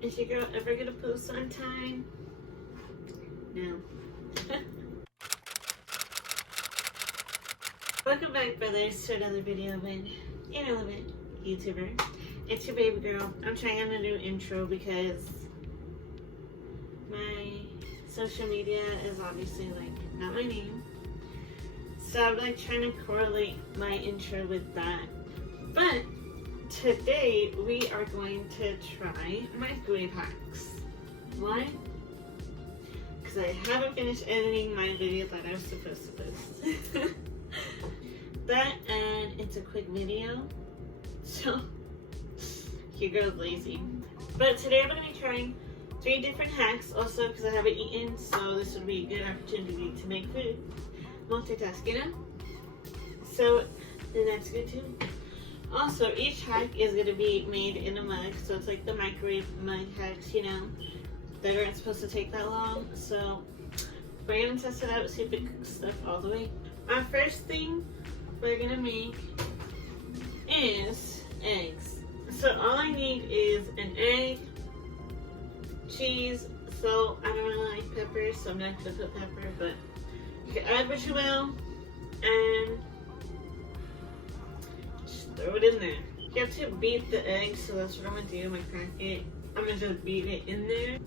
Is your girl ever gonna post on time? No. Welcome back, brothers, to another video of an irrelevant YouTuber. It's your baby girl. I'm trying on a new intro because my social media is obviously like not my name. So I'm like trying to correlate my intro with that. But today we are going to try microwave hacks. Why? Because I haven't finished editing my video that I was supposed to post. That and it's a quick video. So your girl's lazy. But today I'm going to be trying 3 different hacks also because I haven't eaten, so this would be a good opportunity to make food. Multitasking, you know? So then that's good too. Also, each hack is going to be made in a mug, so it's like the microwave mug hacks, you know, that aren't supposed to take that long. So we're going to test it out, see if it cooks stuff all the way. Our first thing we're going to make is eggs. So all I need is an egg, cheese, salt. I don't really like pepper, so I'm not going to put pepper, but you can add what you will, and just throw it in there. You have to beat the egg, so that's what I'm going to do. My packet, I'm going to just beat it in there.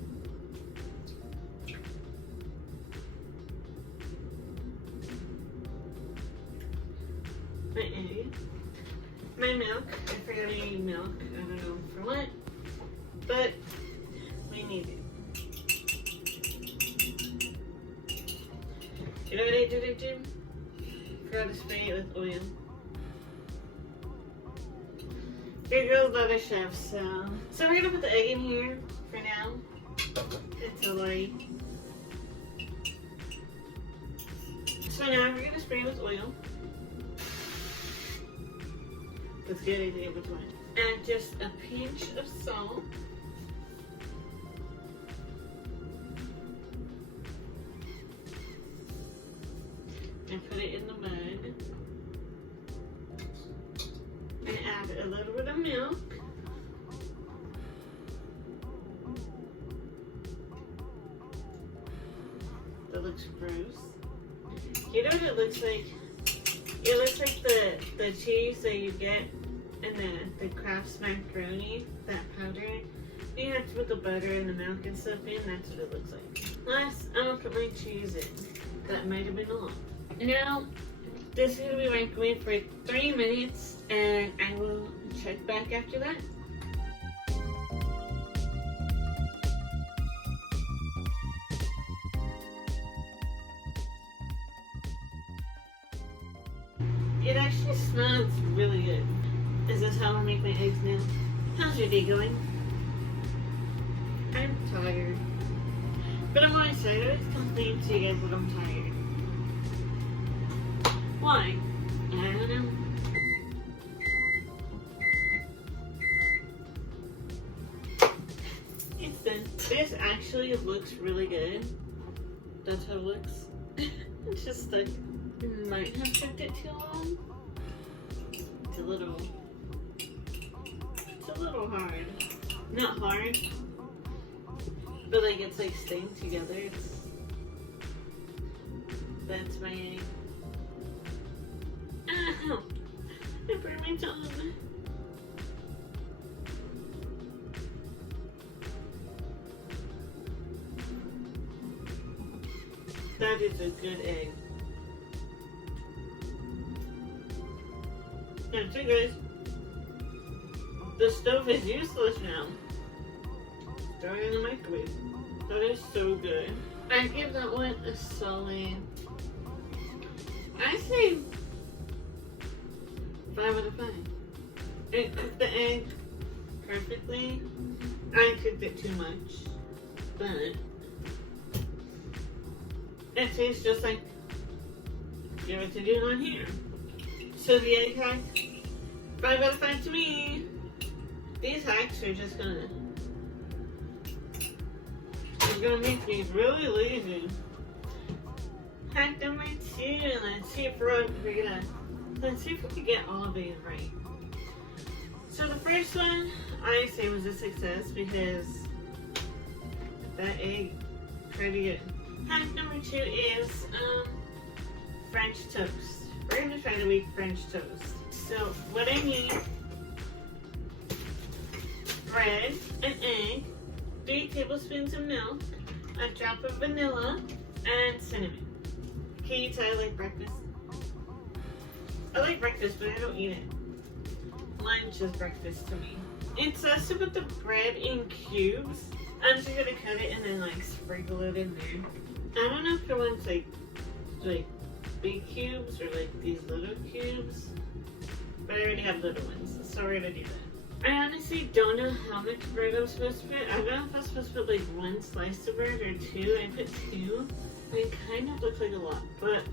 My egg. My milk. I forgot I need milk. I don't know for what, but we need it. You know what I did, forgot to spray it with oil. Your girl's not a chef, so we're gonna put the egg in here for now until I. So now we're gonna spray it with oil. Let's get it in between. And just a pinch of salt. And put it in the mug. And add a little bit of milk. That looks gross. You know what it looks like? It looks like the cheese that you get in the Kraft's macaroni, that powder. You have to put the butter and the milk and stuff in. That's what it looks like. Last, I'm gonna put my cheese in. That might have been a lot. Now, this is going to be microwaved for 3 minutes, and I will check back after that. It actually smells really good. Is this how I make my eggs now? How's your day going? I'm tired. But I'm always tired. I always complain to you guys that I'm tired. Why? I don't know. It's done. This actually looks really good. That's how it looks. It's just like, might have cooked it too long. It's a little hard. Not hard, but like it's like staying together. That's my egg. Ow! I burned my tongue. That is a good egg. That's it, guys. The stove is useless now. Throw it in the microwave. That is so good. I give that one a solid, I say 5 out of 5. It cooked the egg perfectly. I cooked it too much, but it tastes just like give it to do on here. So the egg hack, 5 out of 5 to me. These hacks are just gonna make me really lazy. Hack number 2. Let's see if we can get all of these right. So the first one I say was a success because that egg pretty good. Hack number 2 is French toast. We're gonna try to make French toast. So what I need: bread, an egg, 3 tablespoons of milk, a drop of vanilla, and cinnamon. Can you tell I like breakfast? I like breakfast, but I don't eat it. Lunch is breakfast to me. It says to put the bread in cubes. I'm just gonna cut it and then like sprinkle it in there. I don't know if it wants like big cubes or like these little cubes, but I already have little ones, so we're gonna do that. I honestly don't know how much bread I'm supposed to put. I don't know if I'm supposed to put like 1 slice of bread or 2. I put 2. It kind of looks like a lot, but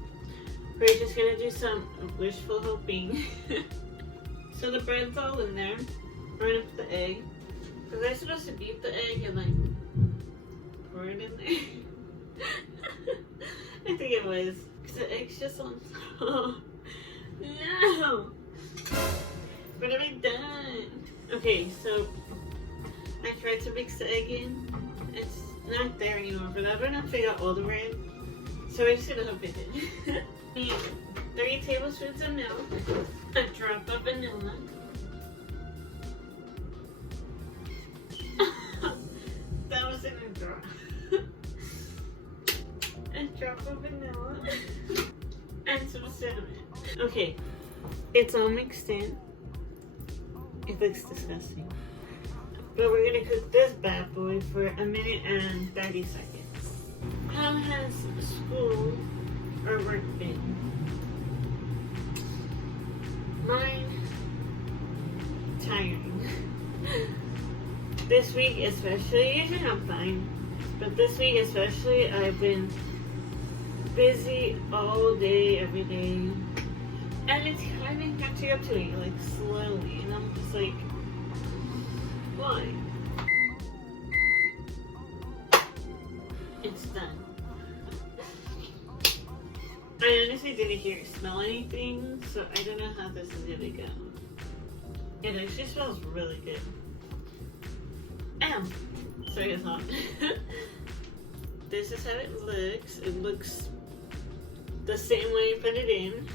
we're just gonna do some wishful hoping. So the bread's all in there. We're gonna put the egg. Was I supposed to beat the egg and like pour it in there? I think it was. Because the egg's just on top. No! What have I done? Okay, so I tried to mix the egg in. It's not there anymore, but I don't know if I got all the bread. So I just gonna hope it did. Need 3 tablespoons of milk, a drop of vanilla. That wasn't a drop. A drop of vanilla and some cinnamon. Okay, it's all mixed in. It looks disgusting. But we're gonna cook this bad boy for 1 minute and 30 seconds. How has school or work been? Mine, tiring. This week especially, usually I'm fine, but this week especially, I've been busy all day, every day, and it's kind of catching up to me, like slowly, and I'm just like, why? It's done. I honestly didn't hear or smell anything, so I don't know how this is gonna go. It actually smells really good. Ow! Sorry, it's hot. This is how it looks. It looks the same way you put it in.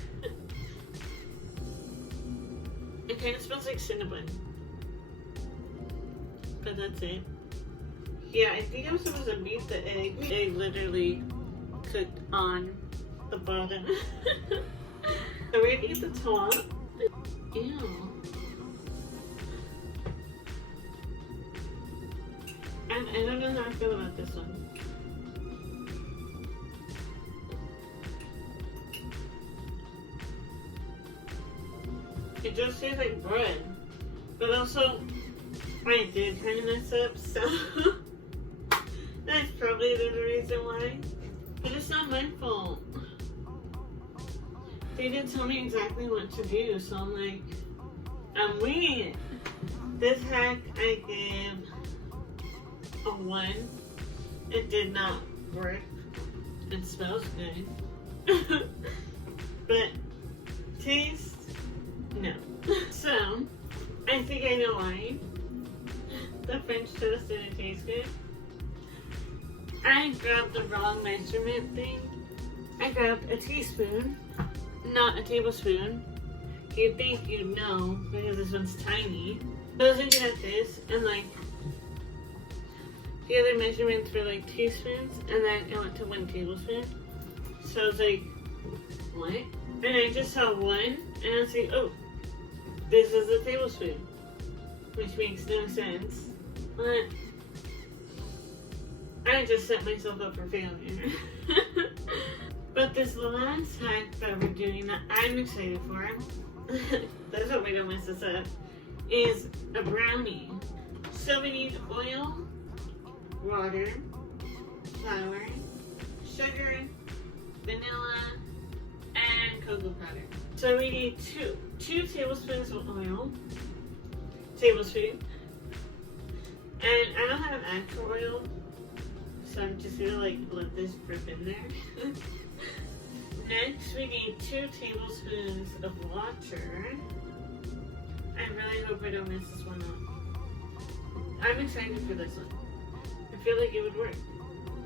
It kind of smells like cinnamon. But that's it. Yeah, I think I'm supposed to beat the egg. The egg literally cooked on the bottom. So we're gonna eat the top. Ew. And I don't know how I feel about this one. It just tastes like bread. But also, I did kind of mess up, so that's probably the reason why. But it's not my fault. They didn't tell me exactly what to do, so I'm like, I'm winging it. This hack I give a 1. It did not work. It smells good. But taste, no. So, I think I know why. The French toast didn't taste good. I grabbed the wrong measurement thing. I grabbed a teaspoon, not a tablespoon. You'd think you'd know because this one's tiny. I was looking at this and like the other measurements were like teaspoons and then it went to 1 tablespoon. So I was like, what? And I just saw 1 and I was like, oh, this is a tablespoon. Which makes no sense. But I just set myself up for failure. But this last hack that we're doing that I'm excited for, let's hope we don't mess this up, is a brownie. So we need oil, water, flour, sugar, vanilla, and cocoa powder. So we need two tablespoons of oil, tablespoon, and I don't have actual oil, so I'm just gonna like let this drip in there. Next, we need 2 tablespoons of water. I really hope I don't mess this one up. I'm excited for this one. If feel like it would work.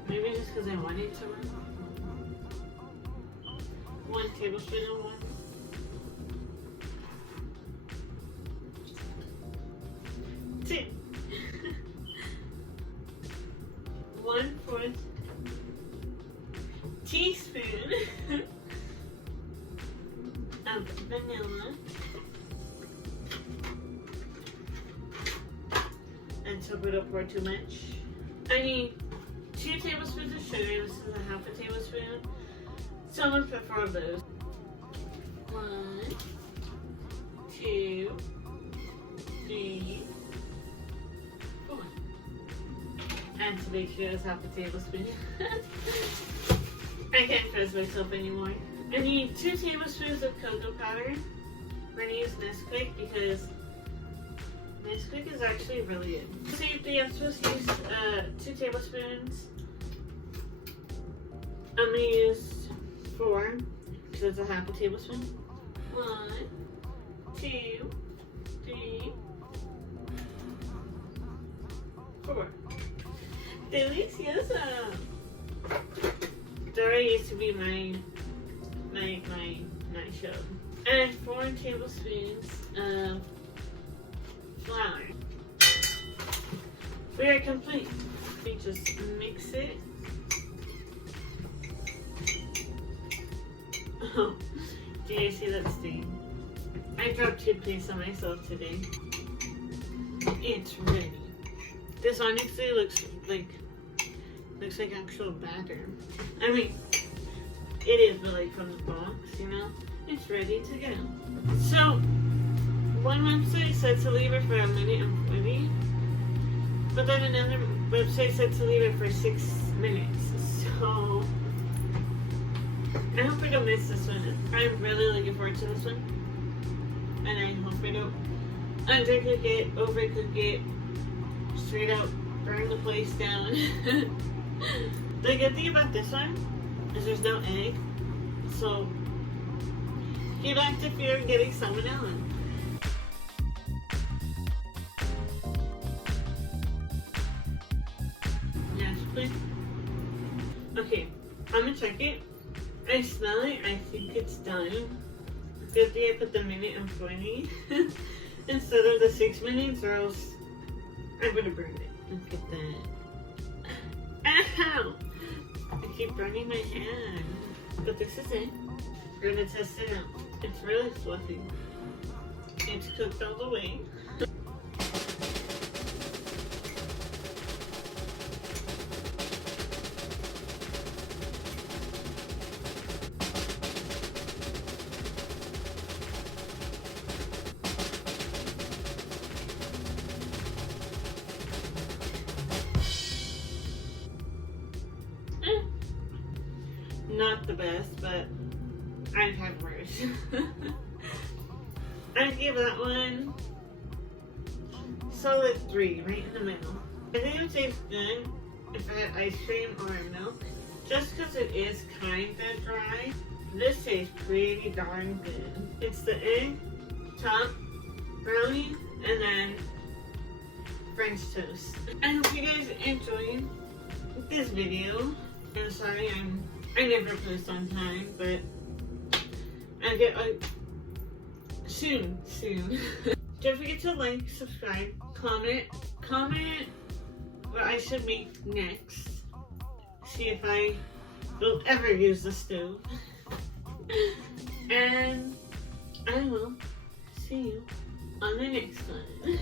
Maybe just because I want it to work. 1 tablespoon of water. 2. 1/4 teaspoon of vanilla. And so we don't pour too much. I need 2 tablespoons of sugar. This is a 1/2 tablespoon. So I'm gonna put 4 of those. 1, 2, 3, 4. And to make sure it's 1/2 tablespoon. I can't trust myself anymore. I need 2 tablespoons of cocoa powder. We're gonna use Nesquik because Nesquik is actually really good. Safety, I'm supposed to use 2 tablespoons. I'm gonna use 4 because it's a 1/2 tablespoon. 1, 2, 3, 4. Delicioso. Dora used to be my show. And 4 tablespoons of flour. We are complete. We just mix it. Oh, do you see that stain? I dropped toothpaste on myself today. It's ready. This honestly looks like actual batter. I mean, it is, but like from the box, you know? It's ready to go. So, one website said to leave it for 1 minute and 40, but then another website said to leave it for 6 minutes. So, I hope I don't miss this one. I'm really looking forward to this one. And I hope I don't undercook it, overcook it, straight out burn the place down. The good thing about this one is there's no egg. So, you don't have to fear getting salmonella. Yes, please. Okay, I'm gonna check it. I smell it. I think it's done. Good thing I put the minute and 40 instead of the 6 minutes, or else I'm gonna burn it. Let's get that. Ow! I keep burning my hand. But this is it. We're gonna test it out. It's really fluffy. It's cooked all the way. Not the best, but I've had worse. I'd give that one solid 3, right in the middle. I think it would taste good if I had ice cream or milk. Just because it is kind of dry, this tastes pretty darn good. It's the egg, top, brownie, and then French toast. I hope you guys enjoyed this video. I'm sorry I never post on time, but I'll get soon. Don't forget to like, subscribe, comment what I should make next. See if I will ever use the stove. And I will see you on the next one.